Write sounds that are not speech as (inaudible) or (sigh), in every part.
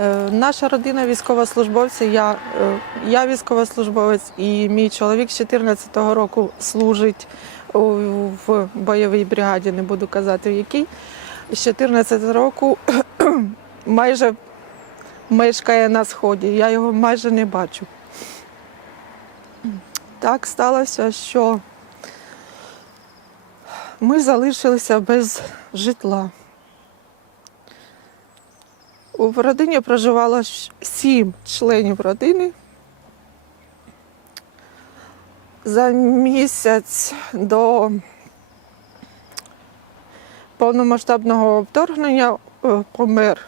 Е, Наша родина військовослужбовці, я, е, я військовослужбовець і мій чоловік з 14-го року служить в бойовій бригаді, не буду казати в якій. З 14 року (clears throat) майже мешкає на сході. Я його майже не бачу. Так сталося, що ми залишилися без житла. У родині проживало сім членів родини. За місяць до повномасштабного вторгнення е, помер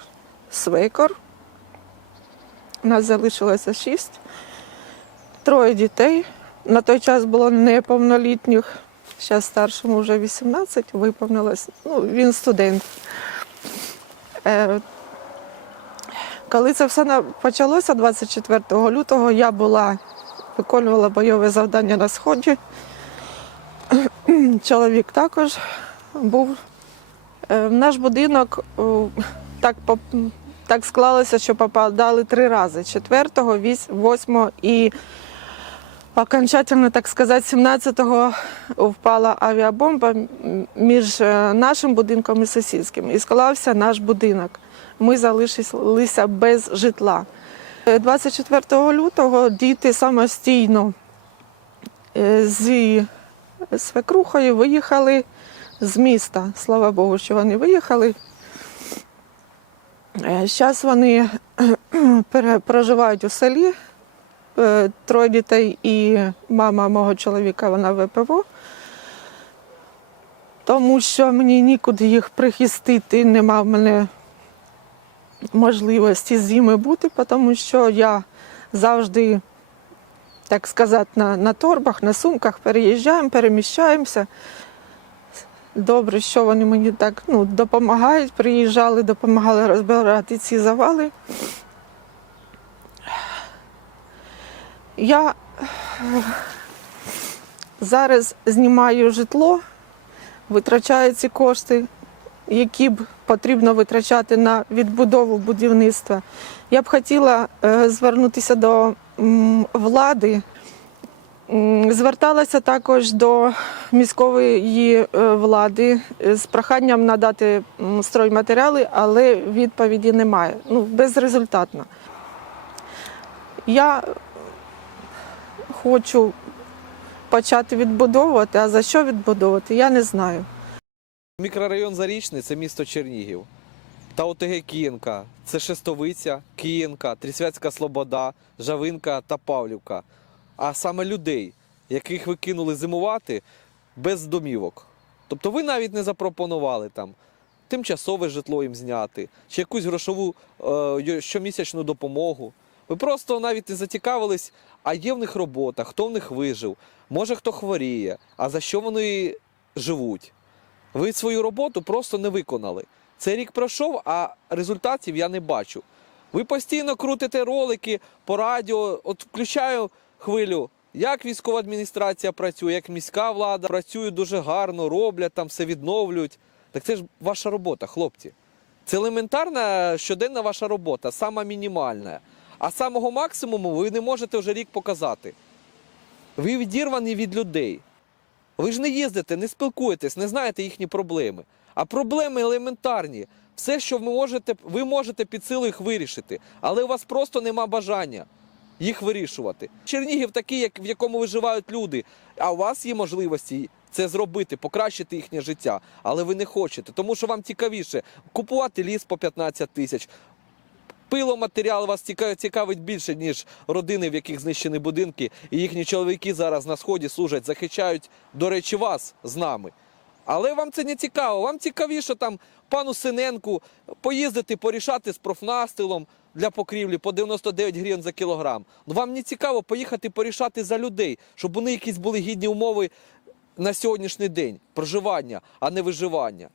свекор. У нас залишилося шість, троє дітей. На той час було неповнолітніх. Зараз старшому вже 18, виповнилось. Ну, він студент. Е, коли це все почалося 24 лютого, я була, виконувала бойове завдання на сході. (clears throat) Чоловік також був. Е, В наш будинок так, поп- так склалося, що попадали три рази: 4, 8 і окончательно, так сказати, 17-го впала авіабомба між е, нашим будинком і сусідським. І склався наш будинок. Ми залишилися без житла. Е, 24 лютого діти самостійно е, зі свекрухою виїхали з міста. Слава Богу, що вони виїхали. Зараз вони проживають у селі. Е, Троє дітей і мама мого чоловіка, вона ВПВО. Тому що мені нікуди їх прихистити, нема в мене можливості зими бути, тому що я завжди, так сказати, на, на торбах, на сумках переїжджаємо, переміщаємося. Добре, що вони мені так ну, допомагають, приїжджали, допомагали розбирати ці завали. Я е, зараз знімаю житло, витрачаю ці кошти, які б потрібно витрачати на відбудову будівництва. Я б хотіла е, звернутися до влади. Зверталася також до міської е, влади е, з проханням надати стройматеріали, але відповіді немає. Ну, безрезультатно. Я хочу почати відбудовувати, а за що відбудовувати, я не знаю. Мікрорайон Зарічний це місто Чернігів. Та ОТГ Київка це Шестовиця, Київка, Трісвятська Слобода, Жавинка та Павлівка. А саме людей, яких ви кинули зимувати без домівок. Тобто ви навіть не запропонували там тимчасове житло їм зняти, чи якусь грошову е, щомісячну допомогу. Ви просто навіть не зацікавились, а є в них робота, хто в них вижив, може хто хворіє, а за що вони живуть. Ви свою роботу просто не виконали. Цей рік пройшов, а результатів я не бачу. Ви постійно крутите ролики по радіо, от включаю хвилю, як військова адміністрація працює, як міська влада працює дуже гарно, роблять там все відновлюють. Так це ж ваша робота, хлопці. Це елементарна щоденна ваша робота, сама мінімальна. А самого максимуму ви не можете вже рік показати. Ви відірвані від людей. Ви ж не їздите, не спілкуєтесь, не знаєте їхні проблеми. А проблеми елементарні. Все, що ви можете, ви можете під силу їх вирішити, але у вас просто нема бажання їх вирішувати. Чернігів такий, як, в якому виживають люди, а у вас є можливості це зробити, покращити їхнє життя, але ви не хочете, тому що вам цікавіше купувати ліс по 15 тисяч. Пиломатеріал вас ціка- цікавить більше, ніж родини, в яких знищені будинки, і їхні чоловіки зараз на сході служать, захищають, до речі, вас з нами. Але вам це не цікаво. Вам цікавіше там пану Синенку поїздити, порішати з профнастилом для покрівлі по 99 гривень за кілограм. Ну вам не цікаво поїхати порішати за людей, щоб вони якісь були гідні умови на сьогоднішній день проживання, а не виживання.